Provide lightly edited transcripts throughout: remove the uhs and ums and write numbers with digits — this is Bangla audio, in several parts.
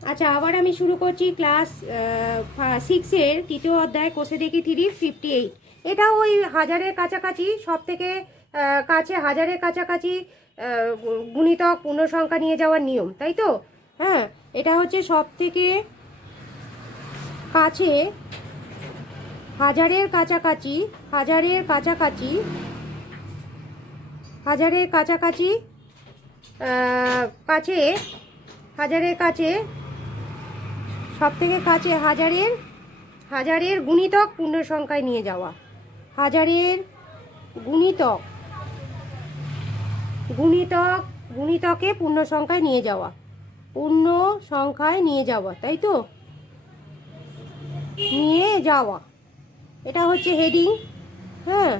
আচ্ছা, আবার আমি শুরু করছি ক্লাস 6-এর তৃতীয় অধ্যায় কোষে দেখি 358। এটা ওই হাজারের কাছাকাছি, সব থেকে কাছে হাজারের কাছাকাছি গুণিতক পূর্ণসংখ্যা নিয়ে যাওয়ার নিয়ম, তাই তো? হ্যাঁ, এটা হচ্ছে সব থেকে কাছে হাজারের কাছাকাছি, হাজারের কাছাকাছি, হাজারের কাছাকাছি কাছে, হাজারের কাছে, সব থেকে কাছে হাজারের, হাজারের গুণিতক পূর্ণ সংখ্যায় নিয়ে যাওয়া, হাজারের গুণিতক, গুণিতক, গুণিতকে পূর্ণ সংখ্যায় নিয়ে যাওয়া, পূর্ণ সংখ্যায় নিয়ে যাওয়া, তাই তো? নিয়ে যাওয়া, এটা হচ্ছে হেডিং। হ্যাঁ,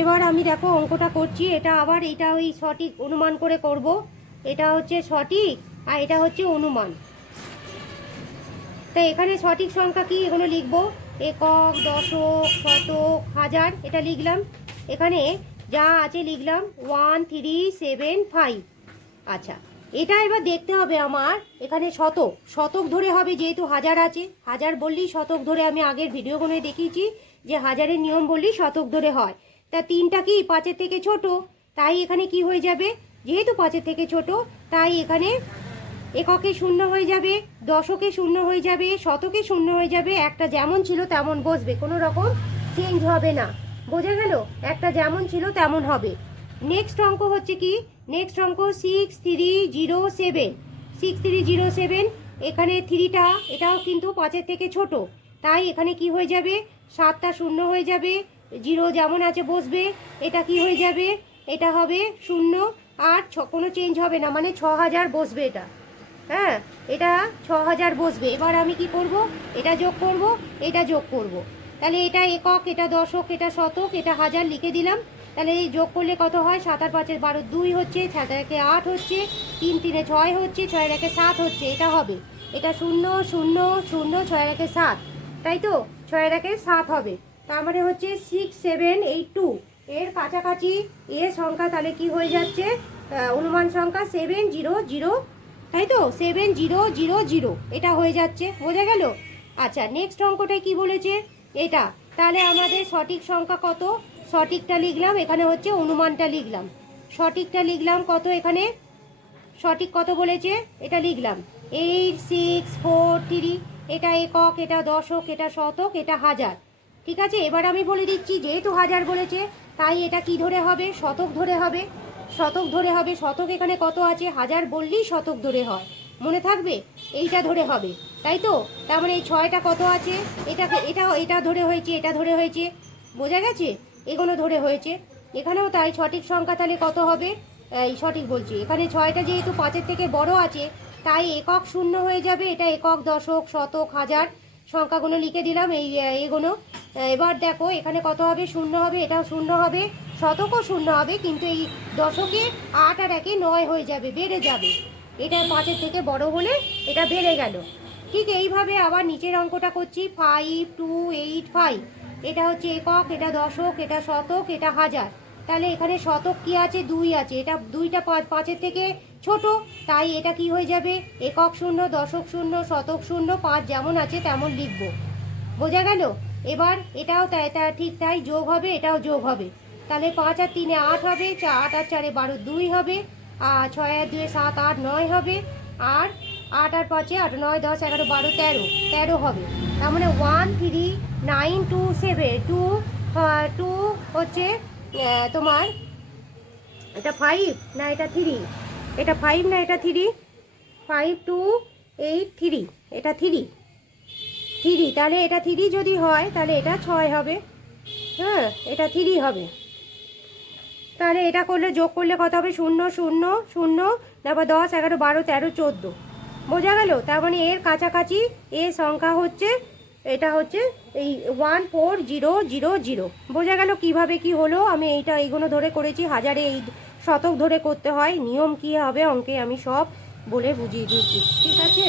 এবার আমি দেখো অঙ্কটা করছি। এটা আবার এটা ওই সঠিক অনুমান করে করব। এটা হচ্ছে সঠিক আর এটা হচ্ছে অনুমান। তাই এখানে সঠিক সংখ্যা কি এগুলো লিখবো, একক, দশক, শতক, হাজার, এটা লিখলাম। এখানে যা আছে লিখলাম 1 3 7 5। আচ্ছা, এটা এবার দেখতে হবে আমার এখানে শতক, শতক ধরে হবে, যেহেতু হাজার আছে, হাজার বললেই শতক ধরে। আমি আগের ভিডিওগুলোয় দেখিয়েছি যে হাজারের নিয়ম বললেই শতক ধরে হয়। তা তিনটা কি 5-এর থেকে ছোট, তাই এখানে কি হয়ে যাবে, যেহেতু 5-এর থেকে ছোট তাই এখানে এককে শূন্য হয়ে যাবে, দশকে শূন্য হয়ে যাবে, শতকে শূন্য হয়ে যাবে। একটা যেমন ছিল তেমন বসবে, কোনো রকম চেঞ্জ হবে না। বোঝা গেল? একটা যেমন ছিল তেমন হবে। নেক্সট অঙ্ক হচ্ছে কি, নেক্সট অঙ্ক 6307। 6307, এখানে থ্রিটা, এটাও কিন্তু 5-এর থেকে ছোট, তাই এখানে কি হয়ে যাবে, 7টা শূন্য হয়ে যাবে, জিরো যেমন আছে বসবে। এটা কি হয়ে যাবে, এটা হবে শূন্য, আর কোনো চেঞ্জ হবে না, মানে 6000 বসবে এটা। হ্যাঁ, এটা 6000 বসবে। এবার আমি কি করব, এটা যোগ করব, এটা যোগ করব। তাহলে এটা একক, এটা দশক, এটা শতক, এটা হাজার লিখে দিলাম। তাহলে এই যোগ করলে কত হয়, 7 আর 5 12, 2 হচ্ছে, 7 আর 1 8 হচ্ছে, 3 3 6 হচ্ছে, 6 আর 1 7 হচ্ছে, এটা হবে। এটা 0 0 0, 6 আর 1 7, তাই তো? 6 আর 1 7 হবে। তার মানে হচ্ছে 6782 এর কাছাকাছি এর সংখ্যা। তাহলে কি হয়ে যাচ্ছে, অনুমান সংখ্যা 700, তাই তো? 7000 এটা হয়ে যাচ্ছে। বোঝা গেল? আচ্ছা, নেক্সট অঙ্কটায় কি বলেছে এটা। তাহলে আমাদের সঠিক সংখ্যা কত, সঠিকটা লিখলাম, এখানে হচ্ছে অনুমানটা লিখলাম। সঠিকটা লিখলাম কত, এখানে সঠিক কত বলেছে এটা লিখলাম 8643। এটা একক, এটা দশক, এটা শতক, এটা হাজার। ঠিক আছে, এবার আমি বলে দিচ্ছি, যেহেতু হাজার বলেছে তাই এটা কি ধরে হবে, শতক ধরে হবে। শতক ধরে হবে, শতক এখানে কত আছে, হাজার বললেই শতক ধরে হয়, মনে থাকবে, এইটা ধরে হবে, তাই তো? তার মানে এই 6টা কত আছে, এটাকে এটা ধরে হয়েছে, এটা ধরে হয়েছে। বোঝা গেছে? এগুলো ধরে হয়েছে। এখানেও তাই, সঠিক সংখ্যা তাহলে কত হবে, এই সঠিক বলছি, এখানে 6টা যেহেতু 5-এর থেকে বড় আছে তাই একক শূন্য হয়ে যাবে। এটা একক, দশক, শতক, হাজার সংখ্যাগুলো লিখে দিলাম, এইগুলো। এবার দেখো এখানে কত হবে, শূন্য হবে, এটাও শূন্য হবে, শতকও শূন্য হবে, কিন্তু এই দশকে 8 আর 1 9 হয়ে যাবে, বেড়ে যাবে। এটা 5-এর থেকে বড় হলে এটা বেড়ে গেল। ঠিক এইভাবে আবার নিচের অঙ্কটা করছি, 5285। এটা হচ্ছে একক, এটা দশক, এটা শতক, এটা হাজার। তাহলে এখানে শতক কি আছে, 2 আছে, এটা 2টা 5-এর থেকে ছোট, তাই এটা কি হয়ে যাবে, একক শূন্য, দশক শূন্য, শতক শূন্য, 5 যেমন আছে তেমন লিখব। বোঝা গেল? এবার এটাও তাই, তা ঠিক তাই যোগ হবে, এটাও যোগ হবে। তাহলে 5 আর 3 8 হবে, 8 আর 4 12 2 হবে, আর 6 আর 2 7 8 9 হবে, আর 8 আর 5 8 9 10 11 12 13 13 হবে। তার মানে 13927 2 হচ্ছে তোমার, এটা 5 না এটা 3, এটা 5 না এটা 3, 5283, এটা 3, তাহলে এটা 3 যদি হয় তাহলে এটা 6 হবে। হ্যাঁ, এটা 3 হবে। তাহলে এটা করলে যোগ করলে কত হবে, 0 0 0, তারপর 10 11 12 13 14। বোঝা গেল? তার মানে এর কাছাকাছি এর সংখ্যা হচ্ছে, এটা হচ্ছে এই 14000। বোঝা গেল কিভাবে কি হলো? আমি এইগুলো ধরে করেছি, হাজারে এই শতক ধরে করতে হয়, নিয়ম কি হবে অঙ্কে আমি সব বলে বুঝিয়ে দিয়েছি। ঠিক আছে?